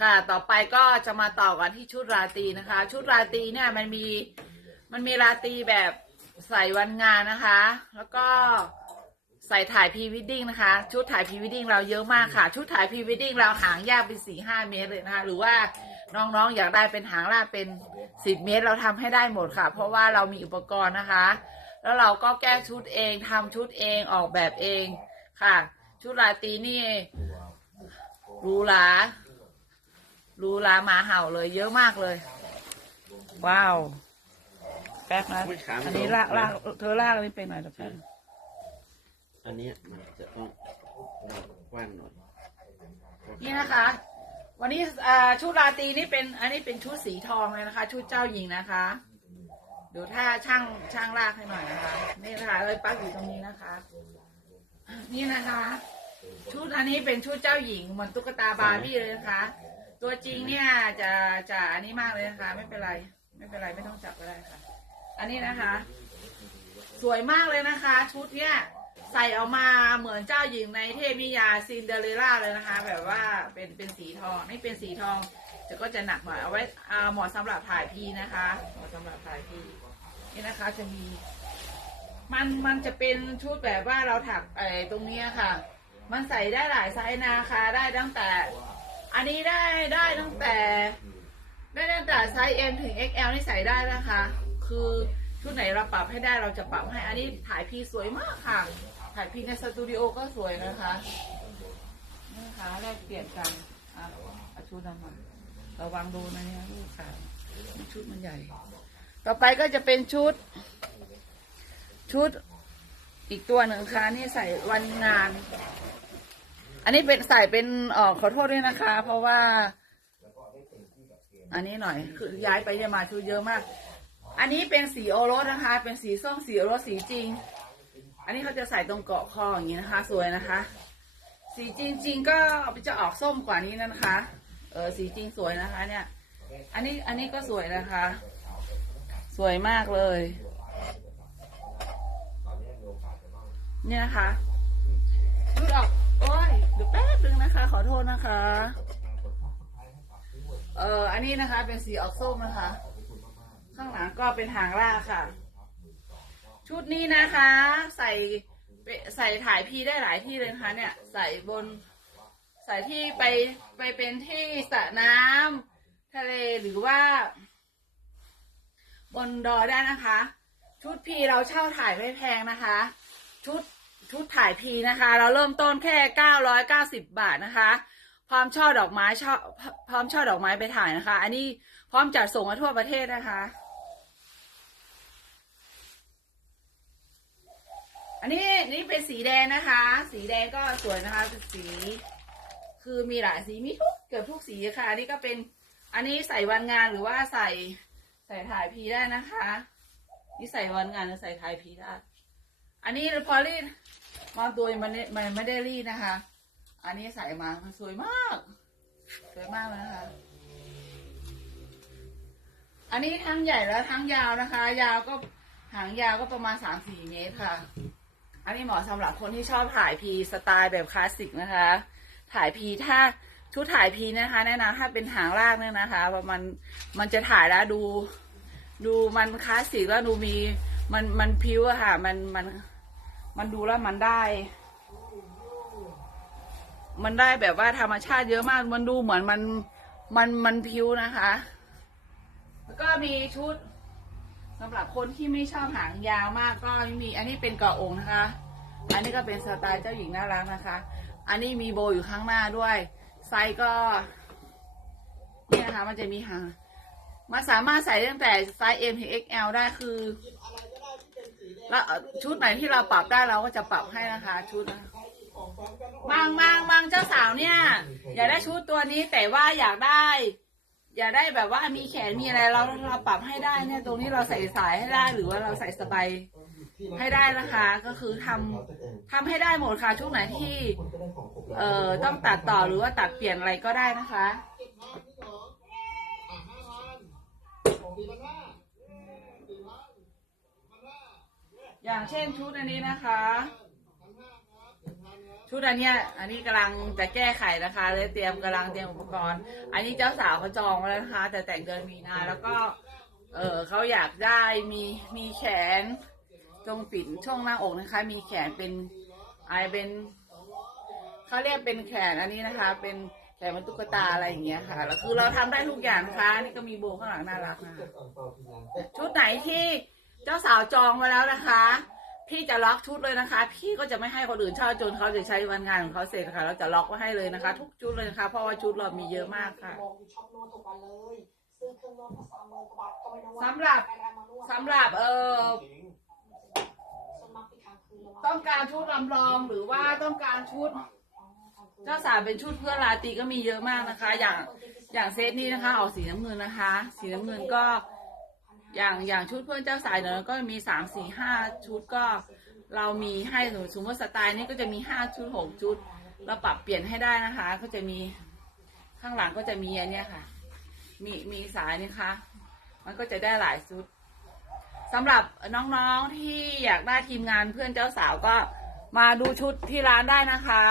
ค่ะ ต่อไปก็จะมาต่อกันที่ชุดราตรีนะคะ ชุดราตรีเนี่ยมันมีมันมีราตรีแบบใส่วันงานนะคะ แล้วก็ใส่ถ่ายพรีวิดดิ้งนะคะ ชุดถ่ายพรีวิดดิ้งเราเยอะมากค่ะ ชุดถ่ายพรีวิดดิ้งเราหางยากเป็นสี่ห้าเมตรเลยนะคะ หรือว่าน้องๆอยากได้เป็นหางลากเป็นสิบเมตรเราทำให้ได้หมดค่ะ เพราะว่าเรามีอุปกรณ์นะคะ แล้วเราก็แก้ชุดเองทำชุดเองออกแบบเองค่ะ ชุดราตรีนี่หรูหรา รูหราหมาเห่าเลย เยอะมากเลย ว้าว แป๊บนะไม่ขาไม่อันนี้โดนลากลากเธอลากไม่เป็นหน่อยเดี๋ยวแป๊บอันเนี้ยมันจะต้องกว้างหน่อยนี่นะคะ วันนี้อ่าชุดราตรีนี่เป็น อันนี้เป็นชุดสีทองเลยนะคะ ชุดเจ้าหญิงนะคะเดี๋ยวถ้าช่างช่างลากให้หน่อยนะคะนี่นะคะเลยปักอยู่ตรงนี้นะคะ นี่นะคะ ชุดอันนี้เป็นชุดเจ้าหญิงเหมือนตุ๊กตาบาร์บี้เลยนะคะ ตัวจริงเนี่ยจะจะอันนี้มากเลยนะคะ ไม่เป็นไร ไม่เป็นไรไม่ต้องจับก็ได้ค่ะ อันนี้นะคะ สวยมากเลยนะคะ ชุดเนี้ยใส่ออกมาเหมือนเจ้าหญิงในเทพนิยายซินเดอเรลล่าเลยนะคะ แบบว่าเป็นเป็นสีทองนี่เป็นสีทองแต่ก็จะหนักหน่อยเอาไว้อ่าเหมาะสำหรับถ่ายพีนะคะเหมาะสำหรับถ่ายพีนี่นะคะจะมี มันมันจะเป็นชุดแบบว่าเราถักไอ้ตรงเนี้ยค่ะ มันใส่ได้หลายไซส์นะคะ ได้ตั้งแต่ อันนี้ได้ได้ตั้งแต่ ได้ตั้งแต่ไซส์ M ถึง XL นี่ใส่ได้นะคะ คือชุดไหนเราปรับให้ได้เราจะปรับให้ อันนี้ถ่ายพีสวยมากค่ะ ถ่ายพีในสตูดิโอก็สวยนะคะนี่นะคะแลกเปลี่ยนกันอะเอาชุดนั้นมาระวังดูนะเนี่ยลูกค่ะชุดมันใหญ่ ต่อไปก็จะเป็นชุด ชุดอีกตัวหนึ่งค่ะนี่ใส่วันงาน อันนี้เป็นใส่เป็นเออขอโทษด้วยนะคะ เพราะว่า อันนี้หน่อยคือย้ายไปย้ายมาชุดเยอะมาก อันนี้เป็นสีโอรสนะคะ เป็นสีส้มสีโอรสสีจริง อันนี้เขาจะใส่ตรงเกาะคออย่างนี้นะคะ สวยนะคะ สีจริงๆก็จะออกส้มกว่านี้นะคะ เออสีจริงสวยนะคะ เนี่ย อันนี้อันนี้ก็สวยนะคะ สวยมากเลย เนี่ยนะคะดูออก เดี๋ยวแป๊บนึงนะคะ ขอโทษนะคะ เอออันนี้นะคะ เป็นสีออกส้มนะคะ ข้างหลังก็เป็นหางล่ากค่ะ ชุดนี้นะคะ ใส่ใส่ถ่ายพีได้หลายที่เลยนะคะเนี่ย ใส่บน ใส่ที่ไปไปเป็นที่สระน้ำทะเลหรือว่า บนดอยได้นะคะ ชุดพีเราเช่าถ่ายไม่แพงนะคะ ชุด ชุดถ่ายพีนะคะ เราเริ่มต้นแค่เก้าร้อยเก้าสิบบาทนะคะ พร้อมช่อดอกไม้ช่อพร้อมช่อดอกไม้ไปถ่ายนะคะ อันนี้พร้อมจัดส่งมาทั่วประเทศนะคะ อันนี้นี่เป็นสีแดงนะคะ สีแดงก็สวยนะคะเป็นสี คือมีหลายสีมีทุกเกือบทุกสีค่ะอันนี้ก็เป็นอันนี้ใส่วันงานหรือว่าใส่ใส่ถ่ายพีได้นะคะ นี่ใส่วันงานหรือใส่ถ่ายพีได้ อันนี้พอรีดมาตัวมันไม่มันไม่ได้รีดนะคะ อันนี้ใส่มามันสวยมาก สวยมากเลยนะคะ อันนี้ทั้งใหญ่และทั้งยาวนะคะ ยาวก็หางยาวก็ประมาณสามสี่เมตรค่ะ อันนี้เหมาะสำหรับคนที่ชอบถ่ายพีสไตล์แบบคลาสสิกนะคะ ถ่ายพีถ้าชุดถ่ายพีนะคะ แนะนำถ้าเป็นหางลากเนี่ยนะคะว่ามันมันจะถ่ายแล้วดู ดูมันคลาสสิกแล้วดูมีมันมันพิ้วอะค่ะ มันมัน มันดูแล้วมันได้ มันได้แบบว่าธรรมชาติเยอะมาก มันดูเหมือนมันมันมันพิ้วนะคะ แล้วก็มีชุดสำหรับคนที่ไม่ชอบหางยาวมากก็มีอันนี้เป็นเกาะองค์นะคะ อันนี้ก็เป็นสไตล์เจ้าหญิงน่ารักนะคะ อันนี้มีโบอยู่ข้างหน้าด้วย ไซส์ก็นี่นะคะมันจะมีหางมันสามารถใส่ตั้งแต่ไซส์ M ถึง XL ได้คือ แล้วชุดไหนที่เราปรับได้เราก็จะปรับให้นะคะ ชุดนะบางบางบางเจ้าสาวเนี่ย อยากได้ชุดตัวนี้แต่ว่าอยากได้ อยากได้แบบว่ามีแขนมีอะไรเราเราปรับให้ได้เนี่ยตรงนี้เราใส่สายให้ได้หรือว่าเราใส่สบายให้ได้นะคะก็คือทำทำให้ได้หมดค่ะชุดไหนที่ เอ่อต้องตัดต่อหรือว่าตัดเปลี่ยนอะไรก็ได้นะคะ อย่างเช่นชุดอันนี้นะคะ ชุดอันเนี้ย อันนี้กำลังจะแก้ไขนะคะเลยเตรียมกำลังเตรียมอุปกรณ์ อันนี้เจ้าสาวเขาจองไว้แล้วนะคะ แต่แต่งเดือนมีนาแล้วก็ เออเขาอยากได้มีมีแขนตรงปิ่นช่วงหน้าอกนะคะ มีแขนเป็นไรเป็นเขาเรียกเป็นแขนอันนี้นะคะ เป็นแขนเป็นตุ๊กตาอะไรอย่างเงี้ยค่ะแล้วคือเราทำได้ทุกอย่างนะคะนี่ก็มีโบข้างหลังน่ารักนะชุดไหนที่ จ้าสาวจองมาแล้วนะคะ พี่จะล็อกชุดเลยนะคะ พี่ก็จะไม่ให้คนอื่นเช่าจนเขาจะใช้วันงานของเขาเสร็จค่ะเราจะล็อกไว้ให้เลยนะคะ ทุกชุดเลยนะคะ เพราะว่าชุดเรามีเยอะมากค่ะสำหรับสำหรับเออต้องการชุดลำลองหรือว่าต้องการชุด เจ้าสาวเป็นชุดเพื่อราตรีก็มีเยอะมากนะคะ อย่างอย่างเซตนี้นะคะออกสีน้ำเงินนะคะ สีน้ำเงินก็ อย่างอย่างชุดเพื่อนเจ้าสาวเนี่ยก็มีสามสี่ห้าชุดก็เรามีให้สมมติสมมติสไตล์นี้ก็จะมีห้าชุดหกชุด เราปรับเปลี่ยนให้ได้นะคะ ก็จะมีข้างหลังก็จะมีอันเนี้ยค่ะ มีมีสายนี่คะมันก็จะได้หลายชุดสำหรับน้องๆที่อยากได้ทีมงานเพื่อนเจ้าสาวก็มาดูชุดที่ร้านได้นะคะ